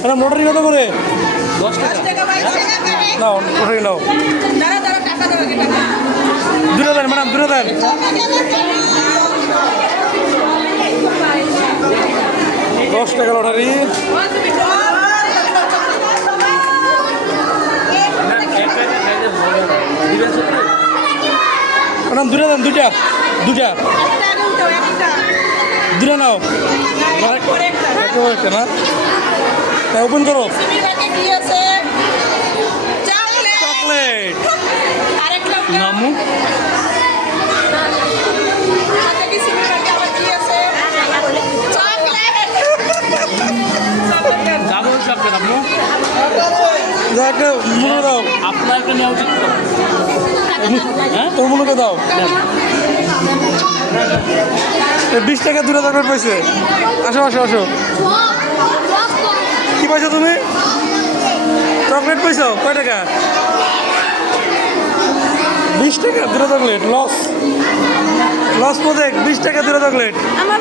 Madam lottery কত করে? 10 টাকা। নাও লটারি নাও। দূরে দেন ম্যাডাম, দূরে দেন। 10 টাকা লটারি। ম্যাডাম দূরে দেন, দুইটা দূরে নাও। একটা না, ওপেন করো। চকলেট নামু। ডাবল চকলেট আম্মু। একটা মনে দাও, আপনার একটা নেওয়া উচিত তো। হ্যাঁ তোর মনে দাও। 20 টাকা দূরে চকলেট পাইছে। আসো আসো আসো। কি পাইছো তুমি? চকলেট পাইছো? কয় টাকা? 20 টাকা দূরে চকলেট। Loss project. 20 টাকা দূরে চকলেট। আমার